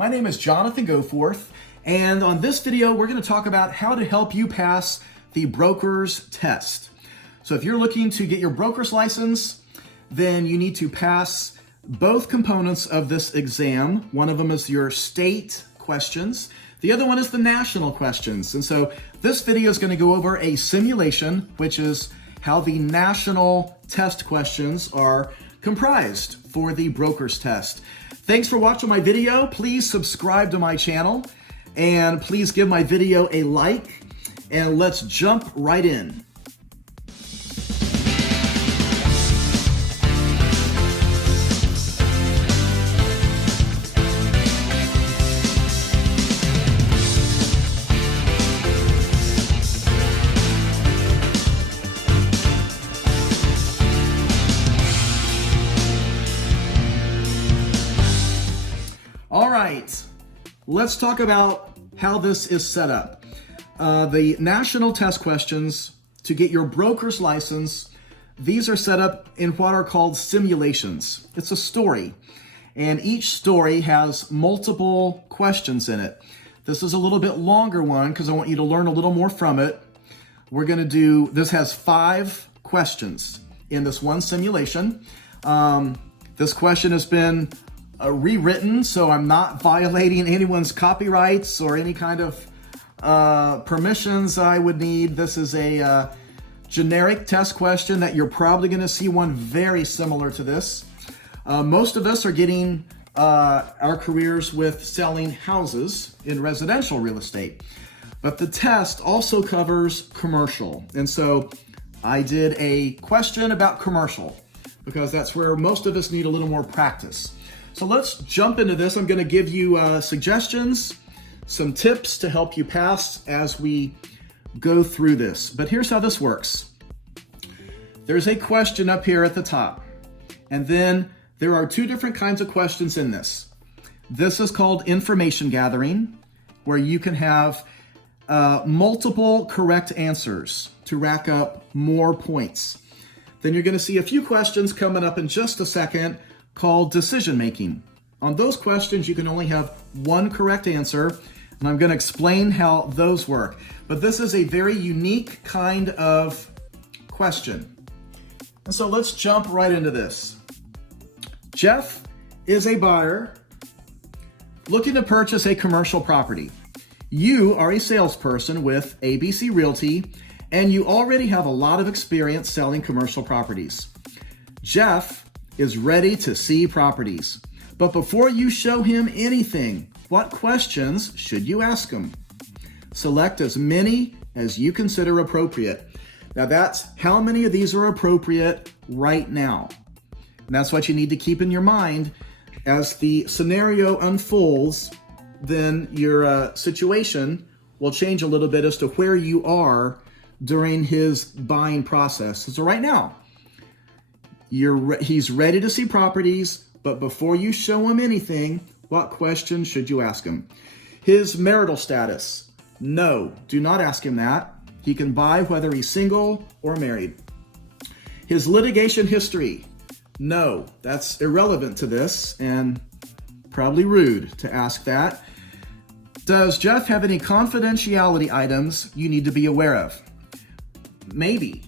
My name is Jonathan Goforth, and on this video, we're going to talk about how to help you pass the broker's test. So if you're looking to get your broker's license, then you need to pass both components of this exam. One of them is your state questions. The other one is the national questions. And so this video is going to go over a simulation, which is how the national test questions are comprised for the broker's test. Thanks for watching my video. Please subscribe to my channel and please give my video a like, and let's jump right in. All right, let's talk about how this is set up. The national test questions to get your broker's license, these are set up in what are called simulations. It's a story, and each story has multiple questions in it. This is a little bit longer one because I want you to learn a little more from it. This has 5 questions in this one simulation. This question has been rewritten, so I'm not violating anyone's copyrights or any kind of permissions I would need. This is a generic test question that you're probably going to see one very similar to this. Most of us are getting our careers with selling houses in residential real estate, but the test also covers commercial. And so I did a question about commercial because that's where most of us need a little more practice. So let's jump into this. I'm going to give you suggestions, some tips to help you pass as we go through this. But here's how this works. There's a question up here at the top, and then there are 2 different kinds of questions in this. This is called information gathering, where you can have multiple correct answers to rack up more points. Then you're going to see a few questions coming up in just a second called decision making. On those questions, you can only have one correct answer, and I'm going to explain how those work. But this is a very unique kind of question. And so let's jump right into this. Jeff is a buyer looking to purchase a commercial property. You are a salesperson with ABC Realty, and you already have a lot of experience selling commercial properties. Jeff is ready to see properties. But before you show him anything, what questions should you ask him? Select as many as you consider appropriate. Now that's how many of these are appropriate right now. And that's what you need to keep in your mind as the scenario unfolds. Then your situation will change a little bit as to where you are during his buying process. So right now, he's ready to see properties, but before you show him anything, what questions should you ask him? His marital status. No, do not ask him that. He can buy whether he's single or married. His litigation history. No, that's irrelevant to this and probably rude to ask that. Does Jeff have any confidentiality items you need to be aware of? Maybe.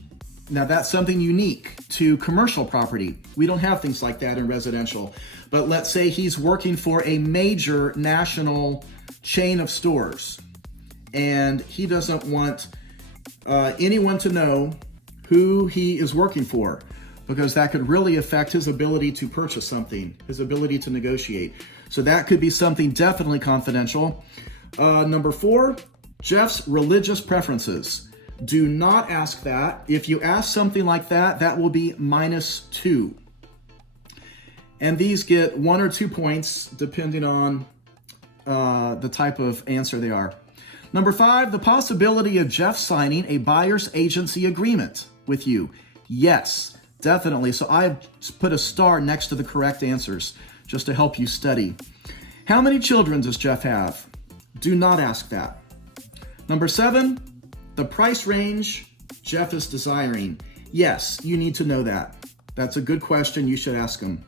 Now that's something unique to commercial property. We don't have things like that in residential. But let's say he's working for a major national chain of stores, and he doesn't want anyone to know who he is working for, because that could really affect his ability to purchase something, his ability to negotiate. So that could be something definitely confidential. Number 4, Jeff's religious preferences. Do not ask that. If you ask something like that, that will be -2. And these get 1 or 2 points depending on the type of answer they are. Number 5, the possibility of Jeff signing a buyer's agency agreement with you. Yes, definitely. So I've put a star next to the correct answers just to help you study. How many children does Jeff have? Do not ask that. Number 7, the price range Jeff is desiring. Yes, you need to know that. That's a good question you should ask him.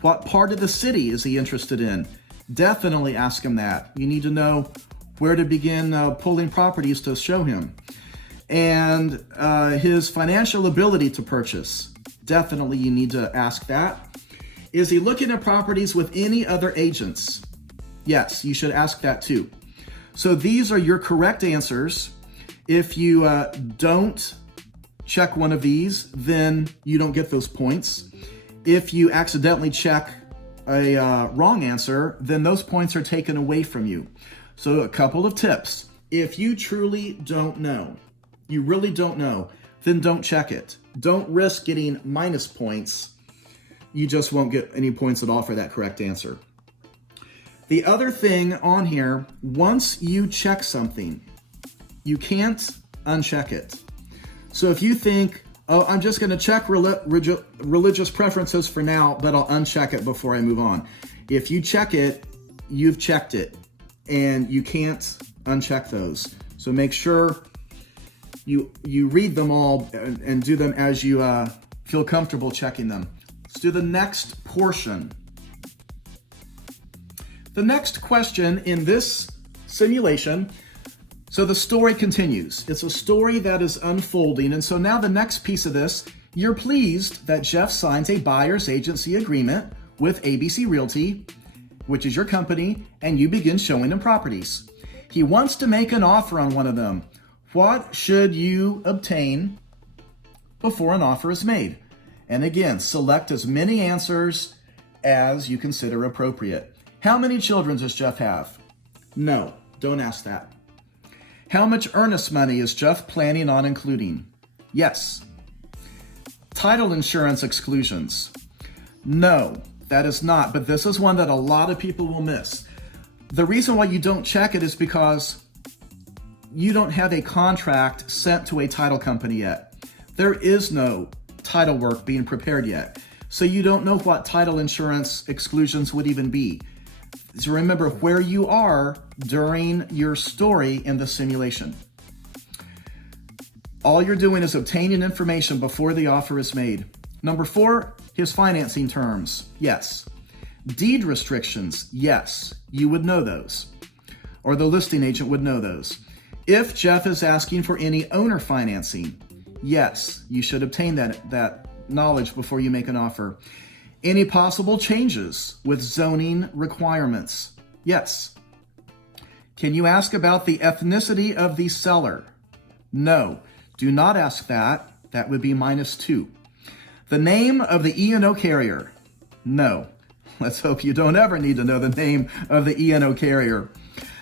What part of the city is he interested in? Definitely ask him that. You need to know where to begin pulling properties to show him. And his financial ability to purchase. Definitely you need to ask that. Is he looking at properties with any other agents? Yes, you should ask that too. So these are your correct answers. If you don't check one of these, then you don't get those points. If you accidentally check a wrong answer, then those points are taken away from you. So a couple of tips. If you truly don't know, you really don't know, then don't check it. Don't risk getting minus points. You just won't get any points at all for that correct answer. The other thing on here, once you check something, you can't uncheck it. So if you think, oh, I'm just going to check religious preferences for now, but I'll uncheck it before I move on. If you check it, you've checked it, and you can't uncheck those. So make sure you read them all and do them as you feel comfortable checking them. Let's do the next portion. The next question in this simulation, so the story continues. It's a story that is unfolding. And so now the next piece of this, you're pleased that Jeff signs a buyer's agency agreement with ABC Realty, which is your company, and you begin showing him properties. He wants to make an offer on one of them. What should you obtain before an offer is made? And again, select as many answers as you consider appropriate. How many children does Jeff have? No, don't ask that. How much earnest money is Jeff planning on including? Yes. Title insurance exclusions? No, that is not, but this is one that a lot of people will miss. The reason why you don't check it is because you don't have a contract sent to a title company yet. There is no title work being prepared yet. So you don't know what title insurance exclusions would even be. So remember where you are during your story in the simulation. All you're doing is obtaining information before the offer is made. Number 4, his financing terms. Yes. Deed restrictions. Yes, you would know those. Or the listing agent would know those. If Jeff is asking for any owner financing, yes, you should obtain that knowledge before you make an offer. Any possible changes with zoning requirements? Yes. Can you ask about the ethnicity of the seller? No, do not ask that. That would be -2. The name of the E&O carrier? No. Let's hope you don't ever need to know the name of the E&O carrier.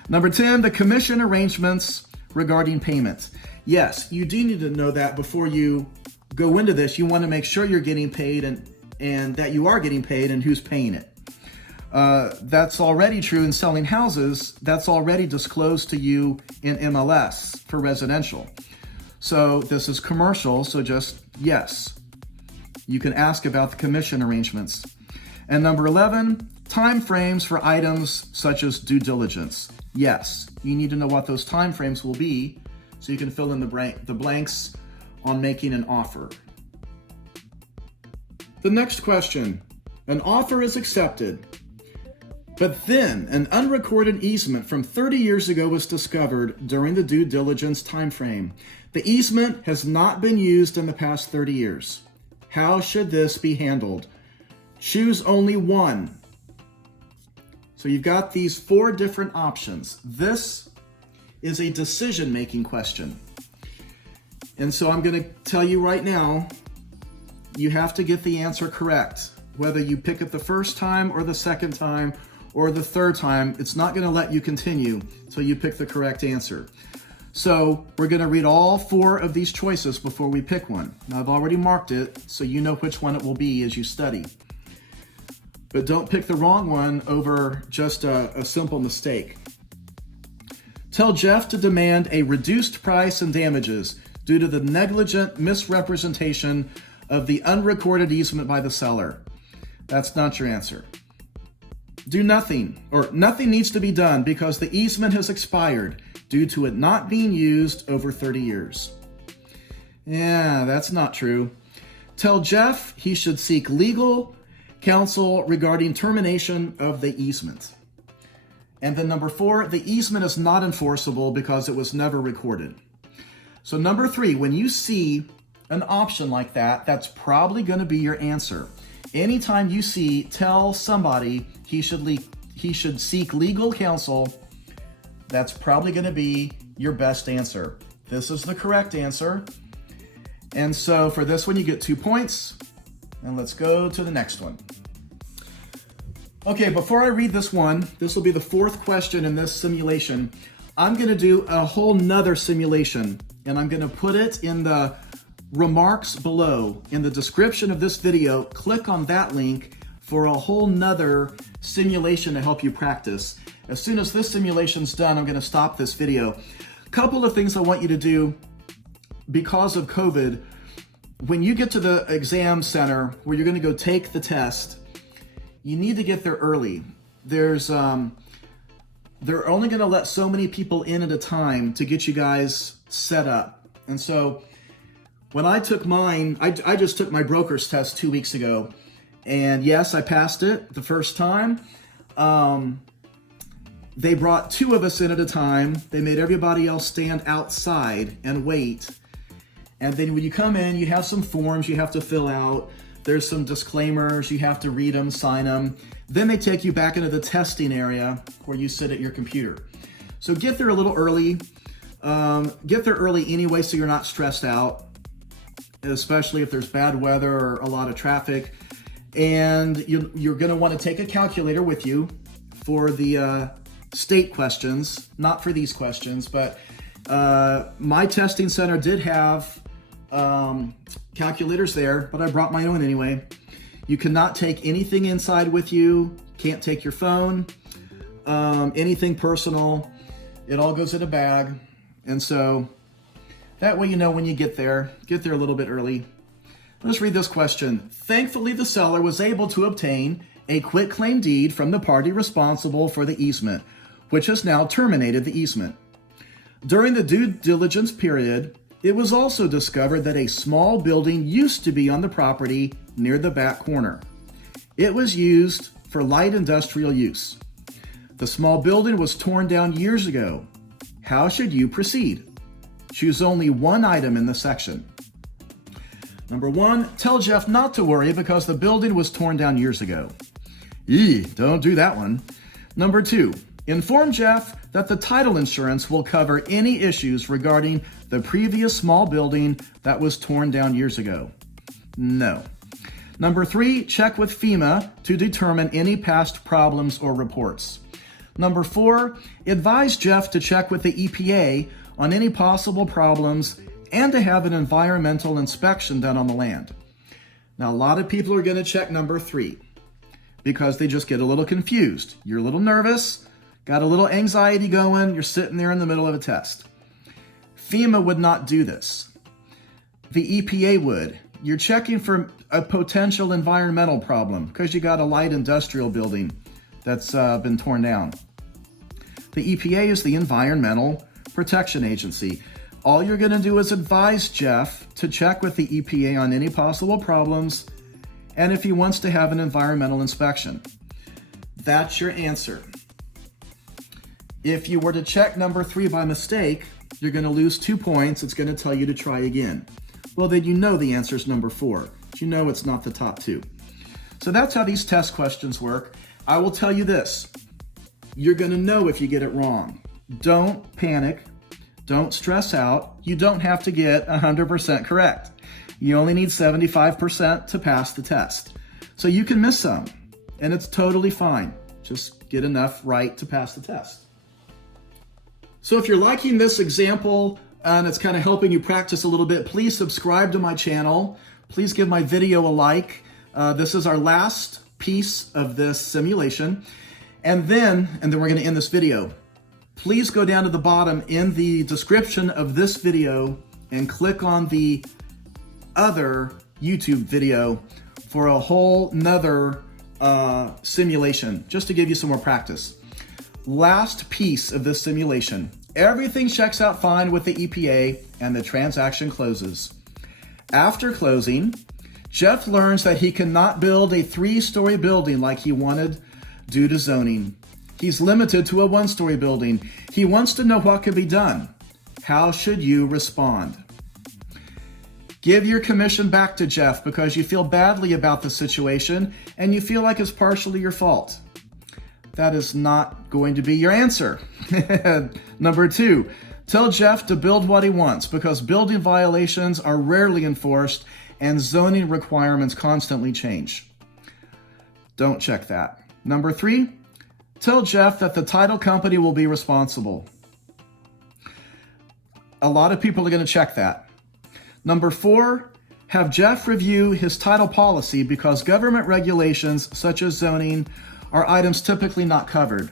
Number 10, the commission arrangements regarding payment. Yes, you do need to know that before you go into this. You want to make sure you're getting paid and that you are getting paid and who's paying it. That's already true in selling houses. That's already disclosed to you in MLS for residential. So this is commercial, so just yes. You can ask about the commission arrangements. And number 11, time frames for items such as due diligence. Yes, you need to know what those time frames will be so you can fill in the blanks on making an offer. The next question, an offer is accepted, but then an unrecorded easement from 30 years ago was discovered during the due diligence time frame. The easement has not been used in the past 30 years. How should this be handled? Choose only one. So you've got these 4 different options. This is a decision-making question. And so I'm going to tell you right now, you have to get the answer correct. Whether you pick it the first time or the second time or the third time, it's not going to let you continue until you pick the correct answer. So we're going to read all 4 of these choices before we pick one. Now I've already marked it, so you know which one it will be as you study. But don't pick the wrong one over just a simple mistake. Tell Jeff to demand a reduced price and damages due to the negligent misrepresentation of the unrecorded easement by the seller. That's not your answer. Do nothing, or nothing needs to be done because the easement has expired due to it not being used over 30 years. Yeah, that's not true. Tell Jeff he should seek legal counsel regarding termination of the easement. And then number 4, the easement is not enforceable because it was never recorded. So number 3, when you see an option like that, that's probably going to be your answer. Anytime you see, tell somebody he should seek legal counsel, that's probably going to be your best answer. This is the correct answer. And so for this one, you get 2 points. And let's go to the next one. Okay, before I read this one, this will be the 4th question in this simulation. I'm going to do a whole nother simulation, and I'm going to put it in the remarks below. In the description of this video, click on that link for a whole nother simulation to help you practice. As soon as this simulation's done, I'm going to stop this video. Couple of things I want you to do because of COVID. When you get to the exam center where you're going to go take the test, you need to get there early. They're only going to let so many people in at a time to get you guys set up. And so when I took mine, I just took my broker's test 2 weeks ago. And yes, I passed it the first time. They brought 2 of us in at a time. They made everybody else stand outside and wait. And then when you come in, you have some forms you have to fill out. There's some disclaimers, you have to read them, sign them. Then they take you back into the testing area where you sit at your computer. So get there a little early. Get there early anyway so you're not stressed out, especially if there's bad weather or a lot of traffic. And you're gonna wanna take a calculator with you for the state questions, not for these questions, but my testing center did have calculators there, but I brought my own anyway. You cannot take anything inside with you, can't take your phone, anything personal. It all goes in a bag. And so that way you know when you get there a little bit early. Let's read this question. Thankfully, the seller was able to obtain a quitclaim deed from the party responsible for the easement, which has now terminated the easement. During the due diligence period, it was also discovered that a small building used to be on the property near the back corner. It was used for light industrial use. The small building was torn down years ago. How should you proceed? Choose only one item in the section. Number 1, tell Jeff not to worry because the building was torn down years ago. Don't do that one. Number 2, inform Jeff that the title insurance will cover any issues regarding the previous small building that was torn down years ago. No. Number 3, check with FEMA to determine any past problems or reports. Number 4, advise Jeff to check with the EPA on any possible problems and to have an environmental inspection done on the land. Now, a lot of people are going to check number 3 because they just get a little confused. You're a little nervous, got a little anxiety going, you're sitting there in the middle of a test. FEMA would not do this. The EPA would. You're checking for a potential environmental problem because you got a light industrial building that's been torn down. The EPA is the Environmental Protection Agency. All you're going to do is advise Jeff to check with the EPA on any possible problems and if he wants to have an environmental inspection. That's your answer. If you were to check number 3 by mistake, you're going to lose 2 points. It's going to tell you to try again. Well, then you know the answer is number 4. But you know it's not the top 2. So that's how these test questions work. I will tell you this. You're going to know if you get it wrong. Don't panic. Don't stress out. You don't have to get 100% correct. You only need 75% to pass the test. So you can miss some, and it's totally fine. Just get enough right to pass the test. So if you're liking this example and it's kind of helping you practice a little bit, please subscribe to my channel. Please give my video a like. This is our last piece of this simulation. And then we're going to end this video. Please go down to the bottom in the description of this video and click on the other YouTube video for a whole nother simulation, just to give you some more practice. Last piece of this simulation. Everything checks out fine with the EPA and the transaction closes. After closing, Jeff learns that he cannot build a 3-story building like he wanted due to zoning. He's limited to a one-story building. He wants to know what could be done. How should you respond? Give your commission back to Jeff because you feel badly about the situation and you feel like it's partially your fault. That is not going to be your answer. Number 2, tell Jeff to build what he wants because building violations are rarely enforced and zoning requirements constantly change. Don't check that. Number 3, tell Jeff that the title company will be responsible. A lot of people are going to check that. Number 4, have Jeff review his title policy because government regulations such as zoning are items typically not covered.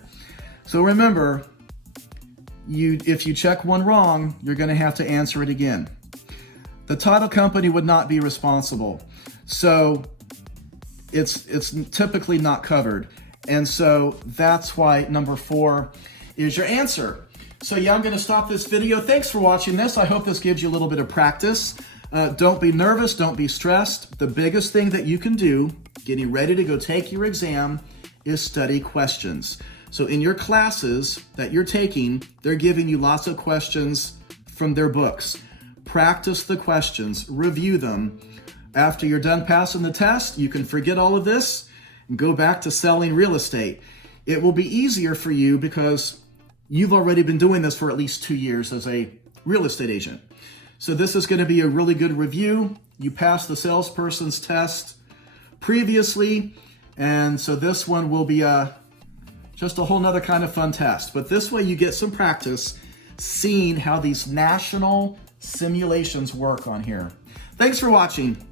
So remember, if you check one wrong, you're going to have to answer it again. The title company would not be responsible. So it's typically not covered. And so that's why number 4 is your answer. So yeah, I'm going to stop this video. Thanks for watching this. I hope this gives you a little bit of practice. Don't be nervous. Don't be stressed. The biggest thing that you can do, getting ready to go take your exam, is study questions. So in your classes that you're taking, they're giving you lots of questions from their books. Practice the questions, review them. After you're done passing the test, you can forget all of this and go back to selling real estate. It will be easier for you because you've already been doing this for at least 2 years as a real estate agent. So this is going to be a really good review. You passed the salesperson's test previously, and so this one will be just a whole nother kind of fun test. But this way you get some practice seeing how these national simulations work on here. Thanks for watching.